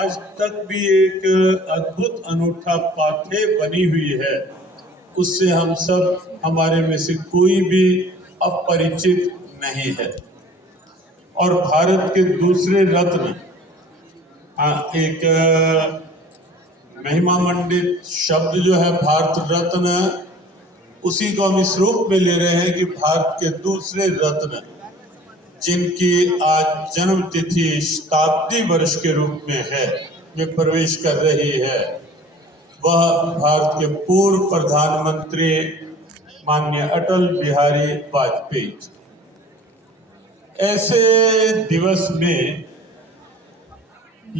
आज तक भी एक अद्भुत अनूठा पाथवे बनी हुई है, उससे हम सब, हमारे में से कोई भी अपरिचित नहीं है। और भारत के दूसरे रत्न, एक महिमा मंडित शब्द जो है भारत रत्न, उसी को हम इस रूप में ले रहे हैं कि भारत के दूसरे रत्न जिनकी आज जन्म तिथि शताब्दी वर्ष के रूप में है, में प्रवेश कर रही है, वह भारत के पूर्व प्रधानमंत्री माननीय अटल बिहारी वाजपेयी। ऐसे दिवस में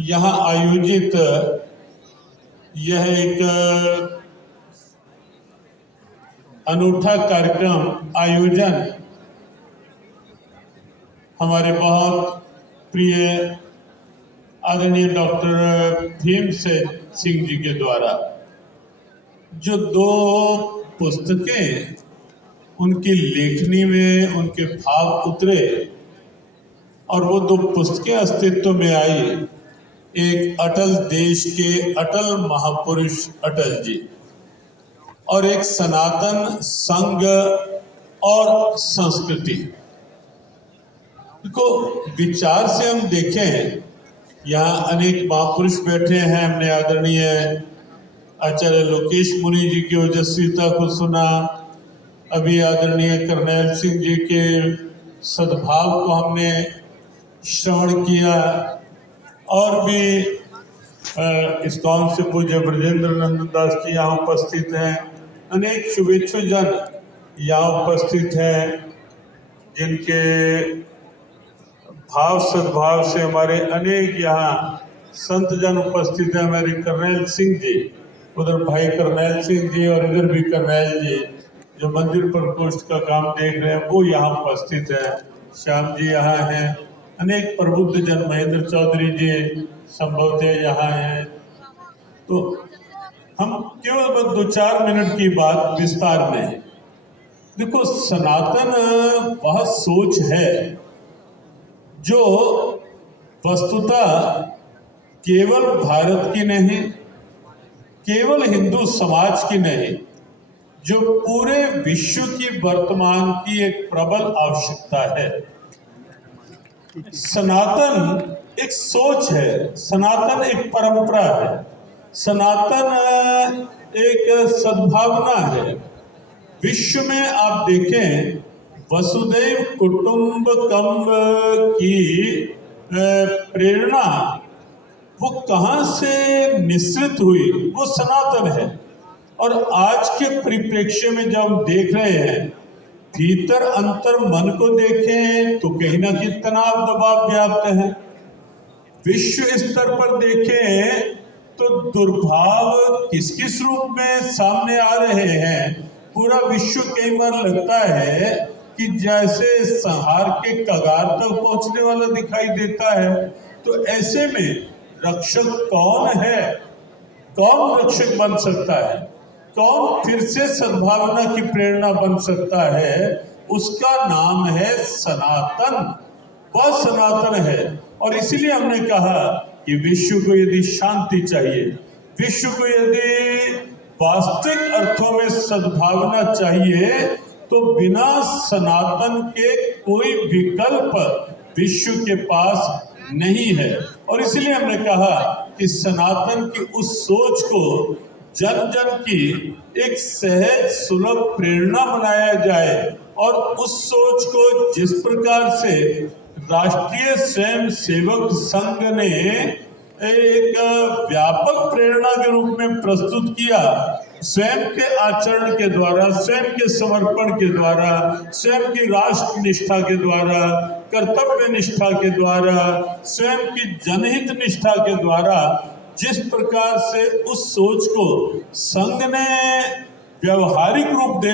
यहाँ आयोजित यह एक अनूठा कार्यक्रम आयोजन हमारे बहुत प्रिय आदरणीय डॉक्टर भीमसेन सिंह जी के द्वारा, जो दो पुस्तकें उनकी लेखनी में उनके भाव उतरे और वो दो पुस्तकें अस्तित्व में आई। एक अटल देश के अटल महापुरुष अटल जी और एक सनातन संघ और संस्कृति को विचार से हम देखें। यहाँ अनेक महापुरुष बैठे हैं, हमने आदरणीय आचार्य लोकेश मुनि जी की ओजस्वीता को सुना, अभी आदरणीय करनैल सिंह जी के सद्भाव को हमने श्रवण किया, और भी इस्कॉन से पूज्य ब्रजेंद्र नंदन दास जी यहाँ उपस्थित हैं, अनेक शुभेच्छु जन यहाँ उपस्थित हैं, जिनके भाव सद्भाव से हमारे अनेक यहाँ संत जन उपस्थित हैं। हमारे करनैल सिंह जी, उधर भाई करनैल सिंह जी और इधर भी करनैल जी जो मंदिर प्रकोष्ठ का काम देख रहे हैं, वो यहाँ उपस्थित हैं। श्याम जी यहाँ हैं, अनेक प्रबुद्ध जन, महेंद्र चौधरी जी संभवतः यहाँ हैं। तो हम केवल 2-4 मिनट की बात विस्तार में है। देखो, सनातन वह सोच है जो वस्तुतः केवल भारत की नहीं, केवल हिंदू समाज की नहीं, जो पूरे विश्व की वर्तमान की एक प्रबल आवश्यकता है। सनातन एक सोच है, सनातन एक परंपरा है, सनातन एक सद्भावना है। विश्व में आप देखें, वसुधैव कुटुंबकम की प्रेरणा वो कहाँ से निश्चित हुई, वो सनातन है। और आज के परिप्रेक्ष्य में जब हम देख रहे हैं, भीतर अंतर मन को देखें तो कहीं ना कहीं तनाव दबाव व्याप्त है। विश्व स्तर पर देखें तो दुर्भाव किस किस रूप में सामने आ रहे हैं। पूरा विश्व कई बार लगता है कि जैसे संहार के कगार तक पहुंचने वाला दिखाई देता है। तो ऐसे में रक्षक कौन है, कौन रक्षक बन सकता है, कौन फिर से सद्भावना की प्रेरणा बन सकता है? उसका नाम है सनातन। वह सनातन है। और इसीलिए हमने कहा कि विश्व को यदि शांति चाहिए, विश्व को यदि वास्तविक अर्थों में सद्भावना चाहिए, तो बिना सनातन के कोई विकल्प विश्व के पास नहीं है। और इसलिए हमने कहा कि सनातन की उस सोच को जन जन की एक सहज सुलभ प्रेरणा बनाया जाए, और उस सोच को जिस प्रकार से राष्ट्रीय स्वयं सेवक संघ ने एक व्यापक प्रेरणा के रूप में प्रस्तुत किया, स्वयं के आचरण के द्वारा, स्वयं के समर्पण के द्वारा, स्वयं की राष्ट्र निष्ठा के द्वारा, कर्तव्य निष्ठा के द्वारा, स्वयं की जनहित निष्ठा के द्वारा, जिस प्रकार से उस सोच को संघ ने व्यवहारिक रूप देने